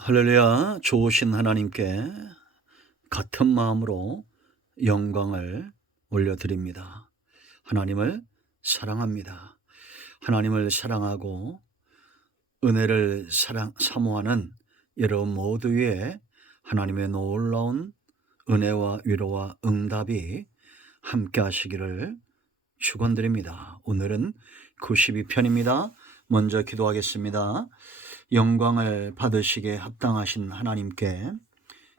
할렐루야. 좋으신 하나님께 같은 마음으로 영광을 올려드립니다. 하나님을 사랑합니다. 하나님을 사랑하고 은혜를 사모하는 여러분 모두 위에 하나님의 놀라운 은혜와 위로와 응답이 함께 하시기를 축원드립니다. 오늘은 92편입니다. 먼저 기도하겠습니다. 영광을 받으시기에 합당하신 하나님께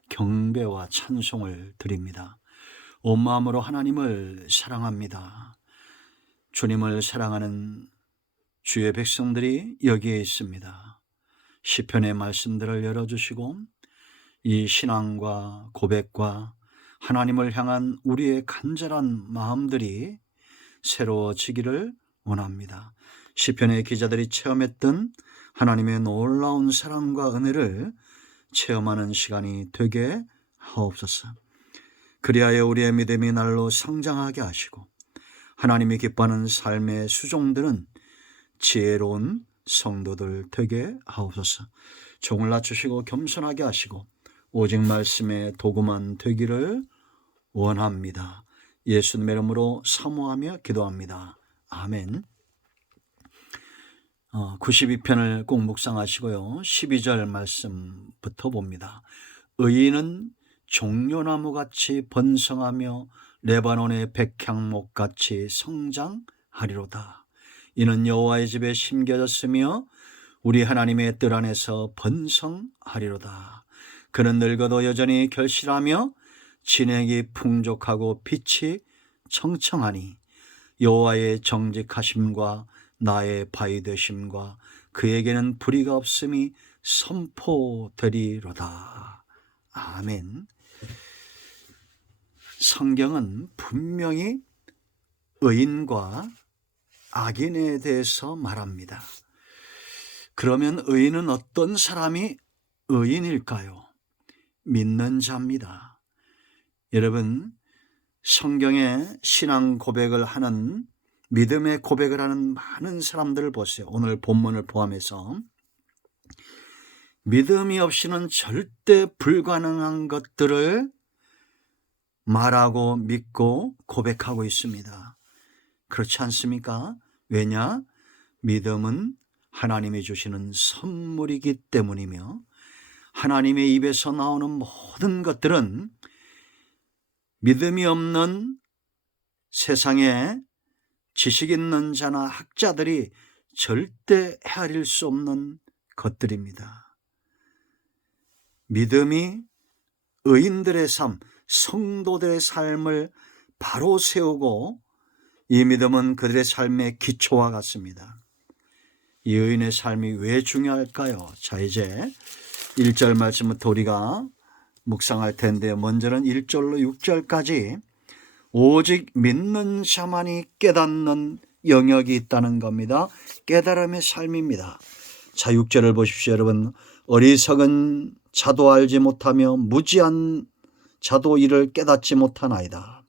경배와 찬송을 드립니다. 온 마음으로 하나님을 사랑합니다. 주님을 사랑하는 주의 백성들이 여기에 있습니다. 시편의 말씀들을 열어주시고 이 신앙과 고백과 하나님을 향한 우리의 간절한 마음들이 새로워지기를 원합니다. 시편의 기자들이 체험했던 하나님의 놀라운 사랑과 은혜를 체험하는 시간이 되게 하옵소서. 그리하여 우리의 믿음이 날로 성장하게 하시고 하나님이 기뻐하는 삶의 수종들은 지혜로운 성도들 되게 하옵소서. 종을 낮추시고 겸손하게 하시고 오직 말씀의 도구만 되기를 원합니다. 예수님의 이름으로 사모하며 기도합니다. 아멘. 92편을 꼭 묵상하시고요. 12절 말씀부터 봅니다. 의인은 종려나무같이 번성하며 레바논의 백향목같이 성장하리로다. 이는 여호와의 집에 심겨졌으며 우리 하나님의 뜰 안에서 번성하리로다. 그는 늙어도 여전히 결실하며 진액이 풍족하고 빛이 청청하니 여호와의 정직하심과 나의 바위 되심과 그에게는 불의가 없음이 선포되리로다. 아멘. 성경은 분명히 의인과 악인에 대해서 말합니다. 그러면 의인은 어떤 사람이 의인일까요? 믿는 자입니다. 여러분, 성경에 신앙 고백을 하는 믿음의 고백을 하는 많은 사람들을 보세요. 오늘 본문을 포함해서 믿음이 없이는 절대 불가능한 것들을 말하고 믿고 고백하고 있습니다. 그렇지 않습니까? 왜냐? 믿음은 하나님이 주시는 선물이기 때문이며 하나님의 입에서 나오는 모든 것들은 믿음이 없는 세상에 지식 있는 자나 학자들이 절대 헤아릴 수 없는 것들입니다. 믿음이 의인들의 삶, 성도들의 삶을 바로 세우고 이 믿음은 그들의 삶의 기초와 같습니다. 이 의인의 삶이 왜 중요할까요? 자, 이제 1절 말씀부터 우리가 묵상할 텐데요. 먼저는 1절로 6절까지 오직 믿는 자만이 깨닫는 영역이 있다는 겁니다. 깨달음의 삶입니다. 자, 6절을 보십시오. 여러분, 어리석은 자도 알지 못하며 무지한 자도 이를 깨닫지 못하나이다.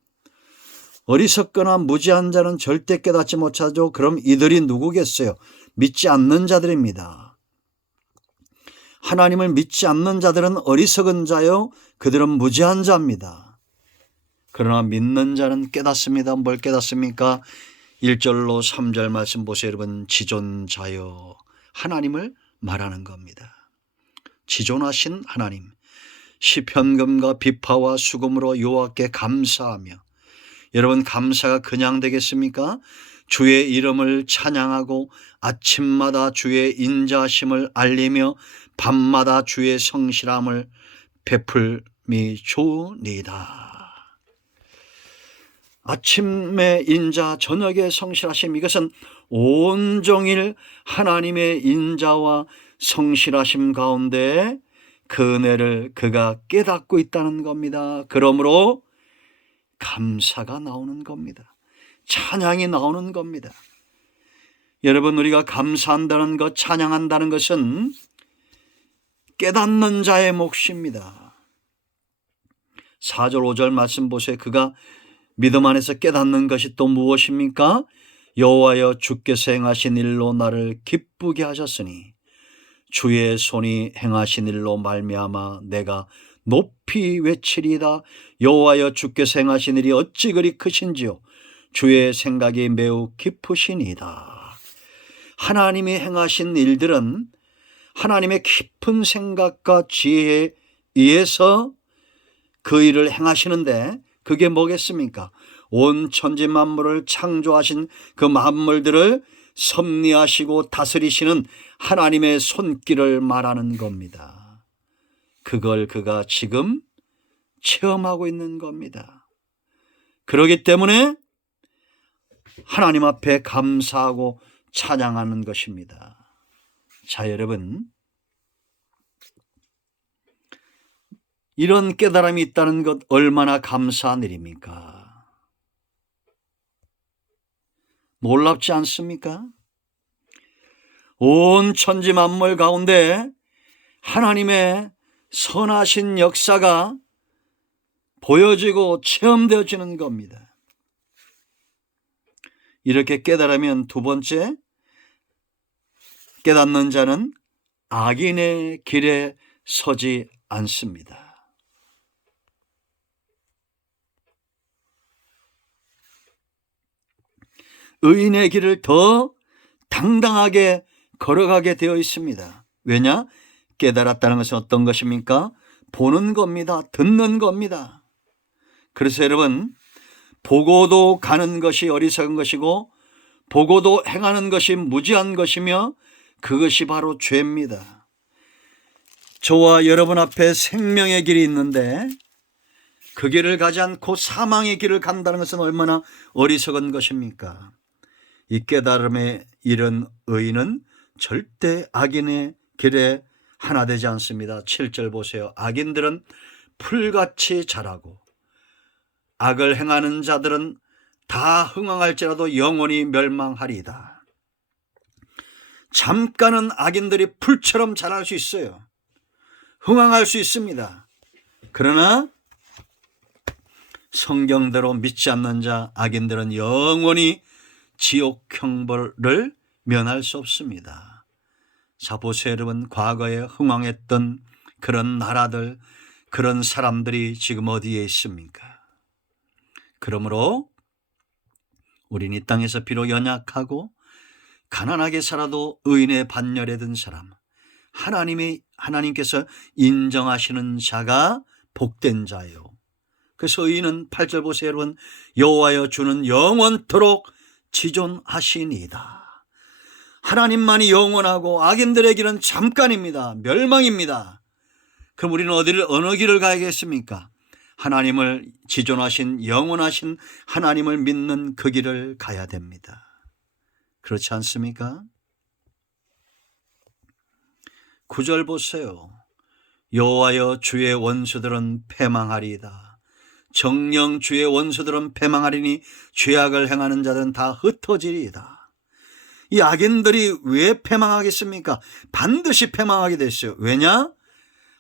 어리석거나 무지한 자는 절대 깨닫지 못하죠. 그럼 이들이 누구겠어요? 믿지 않는 자들입니다. 하나님을 믿지 않는 자들은 어리석은 자요, 그들은 무지한 자입니다. 그러나 믿는 자는 깨닫습니다. 뭘 깨닫습니까? 1절로 3절 말씀 보세요. 여러분, 지존자여, 하나님을 말하는 겁니다. 지존하신 하나님, 시편금과 비파와 수금으로 여호와께 감사하며, 여러분, 감사가 그냥 되겠습니까? 주의 이름을 찬양하고 아침마다 주의 인자하심을 알리며 밤마다 주의 성실함을 베풀미 좋으니이다. 아침의 인자, 저녁의 성실하심, 이것은 온종일 하나님의 인자와 성실하심 가운데 그 은혜를 그가 깨닫고 있다는 겁니다. 그러므로 감사가 나오는 겁니다. 찬양이 나오는 겁니다. 여러분, 우리가 감사한다는 것, 찬양한다는 것은 깨닫는 자의 몫입니다. 4절 5절 말씀 보세요. 그가 믿음 안에서 깨닫는 것이 또 무엇입니까? 여호와여, 주께서 행하신 일로 나를 기쁘게 하셨으니 주의 손이 행하신 일로 말미암아 내가 높이 외치리이다. 여호와여 주께서 행하신 일이 어찌 그리 크신지요. 주의 생각이 매우 깊으시니이다. 하나님이 행하신 일들은 하나님의 깊은 생각과 지혜에 의해서 그 일을 행하시는데 그게 뭐겠습니까? 온 천지 만물을 창조하신 그 만물들을 섭리하시고 다스리시는 하나님의 손길을 말하는 겁니다. 그걸 그가 지금 체험하고 있는 겁니다. 그렇기 때문에 하나님 앞에 감사하고 찬양하는 것입니다. 자, 여러분, 이런 깨달음이 있다는 것 얼마나 감사한 일입니까? 놀랍지 않습니까? 온 천지 만물 가운데 하나님의 선하신 역사가 보여지고 체험되어지는 겁니다. 이렇게 깨달으면 두 번째, 깨닫는 자는 악인의 길에 서지 않습니다. 의인의 길을 더 당당하게 걸어가게 되어 있습니다. 왜냐? 깨달았다는 것은 어떤 것입니까? 보는 겁니다. 듣는 겁니다. 그래서 여러분, 보고도 가는 것이 어리석은 것이고 보고도 행하는 것이 무지한 것이며 그것이 바로 죄입니다. 저와 여러분 앞에 생명의 길이 있는데 그 길을 가지 않고 사망의 길을 간다는 것은 얼마나 어리석은 것입니까? 이 깨달음에 이른 의인은 절대 악인의 길에 하나 되지 않습니다. 7절 보세요. 악인들은 풀같이 자라고 악을 행하는 자들은 다 흥황할지라도 영원히 멸망하리이다. 잠깐은 악인들이 풀처럼 자랄 수 있어요. 흥황할 수 있습니다. 그러나 성경대로 믿지 않는 자 악인들은 영원히 지옥 형벌을 면할 수 없습니다. 자, 보세요 여러분, 과거에 흥황했던 그런 나라들, 그런 사람들이 지금 어디에 있습니까? 그러므로 우린 이 땅에서 비록 연약하고 가난하게 살아도 의인의 반열에 든 사람, 하나님께서 인정하시는 자가 복된 자예요. 그래서 의인은 8절 보세요 여러분, 여호와여 주는 영원토록 지존하시니이다. 하나님만이 영원하고 악인들의 길은 잠깐입니다. 멸망입니다. 그럼 우리는 어느 길을 가야겠습니까? 하나님을 지존하신 영원하신 하나님을 믿는 그 길을 가야 됩니다. 그렇지 않습니까? 9절 보세요. 여호와여 주의 원수들은 패망하리이다. 정녕 주의 원수들은 패망하리니 죄악을 행하는 자들은 다 흩어지리이다. 이 악인들이 왜 패망하겠습니까? 반드시 패망하게 됐어요. 왜냐?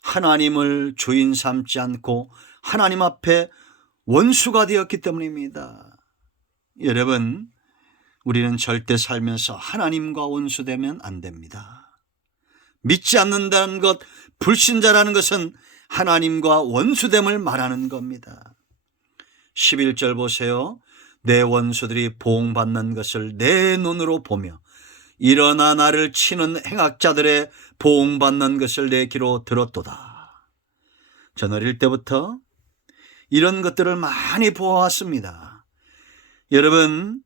하나님을 주인 삼지 않고 하나님 앞에 원수가 되었기 때문입니다. 여러분, 우리는 절대 살면서 하나님과 원수되면 안 됩니다. 믿지 않는다는 것, 불신자라는 것은 하나님과 원수됨을 말하는 겁니다. 11절 보세요. 내 원수들이 보응받는 것을 내 눈으로 보며 일어나 나를 치는 행악자들의 보응받는 것을 내 귀로 들었도다. 전 어릴 때부터 이런 것들을 많이 보아왔습니다. 여러분,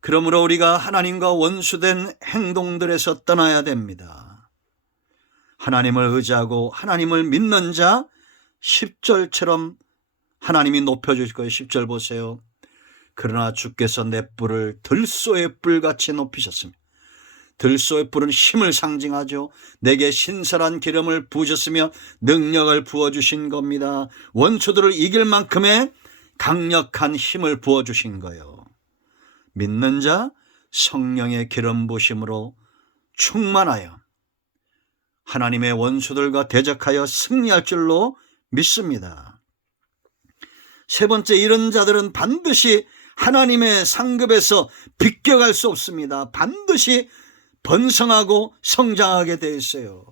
그러므로 우리가 하나님과 원수된 행동들에서 떠나야 됩니다. 하나님을 의지하고 하나님을 믿는 자 10절처럼 하나님이 높여주실 거예요. 10절 보세요. 그러나 주께서 내 뿔을 들소의 뿔같이 높이셨습니다. 들소의 뿔은 힘을 상징하죠. 내게 신선한 기름을 부으셨으며 능력을 부어주신 겁니다. 원수들을 이길 만큼의 강력한 힘을 부어주신 거예요. 믿는 자 성령의 기름 부으심으로 충만하여 하나님의 원수들과 대적하여 승리할 줄로 믿습니다. 세 번째, 이런 자들은 반드시 하나님의 상급에서 비껴갈 수 없습니다. 반드시 번성하고 성장하게 되어 있어요.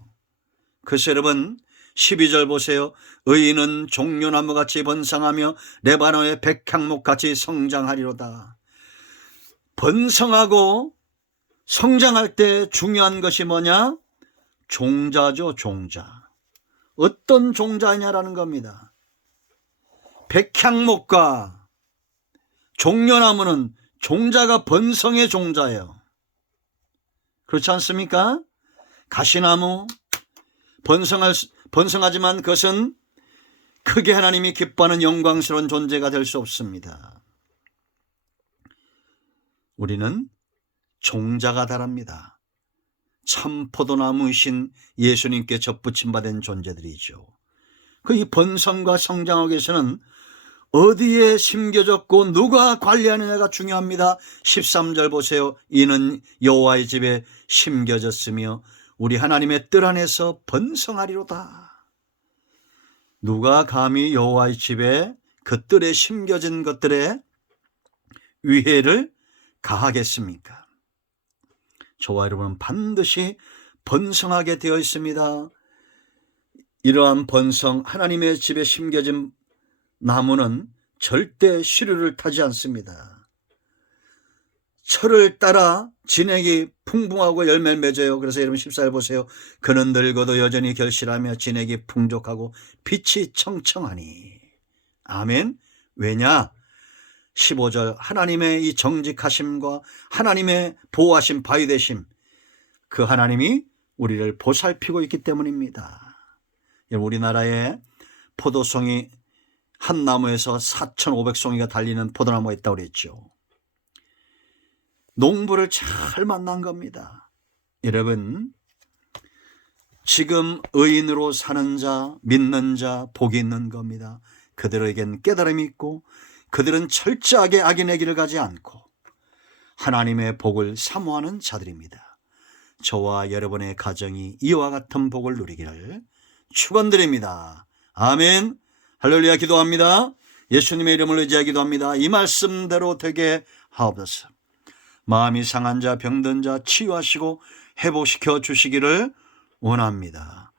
그래서 여러분 12절 보세요. 의인은 종려나무같이 번성하며 레바논의 백향목같이 성장하리로다. 번성하고 성장할 때 중요한 것이 뭐냐? 종자죠, 종자. 어떤 종자냐라는 겁니다. 백향목과 종려나무는 종자가 번성의 종자예요. 그렇지 않습니까? 가시나무 번성하지만 그것은 크게 하나님이 기뻐하는 영광스러운 존재가 될 수 없습니다. 우리는 종자가 다릅니다. 참 포도나무이신 예수님께 접붙임받은 존재들이죠. 그 이 번성과 성장하기 위해서는 어디에 심겨졌고 누가 관리하느냐가 중요합니다. 13절 보세요. 이는 여호와의 집에 심겨졌으며 우리 하나님의 뜰 안에서 번성하리로다. 누가 감히 여호와의 집에 그 뜰에 심겨진 것들에 위해를 가하겠습니까? 저와 여러분은 반드시 번성하게 되어 있습니다. 이러한 번성, 하나님의 집에 심겨진 나무는 절대 시류를 타지 않습니다. 철을 따라 진액이 풍부하고 열매를 맺어요. 그래서 여러분 14절 보세요. 그는 늙어도 여전히 결실하며 진액이 풍족하고 빛이 청청하니. 아멘. 왜냐? 15절 하나님의 이 정직하심과 하나님의 보호하심 바위되심, 그 하나님이 우리를 보살피고 있기 때문입니다. 우리나라에 포도송이 한 나무에서 4,500송이가 달리는 포도나무가 있다고 그랬죠. 농부를 잘 만난 겁니다. 여러분, 지금 의인으로 사는 자, 믿는 자, 복이 있는 겁니다. 그들에겐 깨달음이 있고 그들은 철저하게 악인의 길을 가지 않고 하나님의 복을 사모하는 자들입니다. 저와 여러분의 가정이 이와 같은 복을 누리기를 축원드립니다. 아멘. 할렐루야. 기도합니다. 예수님의 이름을 의지하여 기도합니다. 이 말씀대로 되게 하옵소서. 마음이 상한 자, 병든 자 치유하시고 회복시켜 주시기를 원합니다.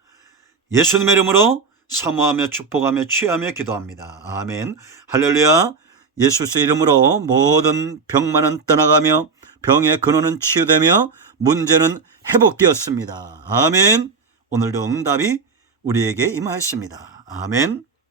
예수님의 이름으로 사모하며 축복하며 취하며 기도합니다. 아멘. 할렐루야. 예수의 이름으로 모든 병만은 떠나가며 병의 근원은 치유되며 문제는 회복되었습니다. 아멘. 오늘도 응답이 우리에게 임하였습니다. 아멘.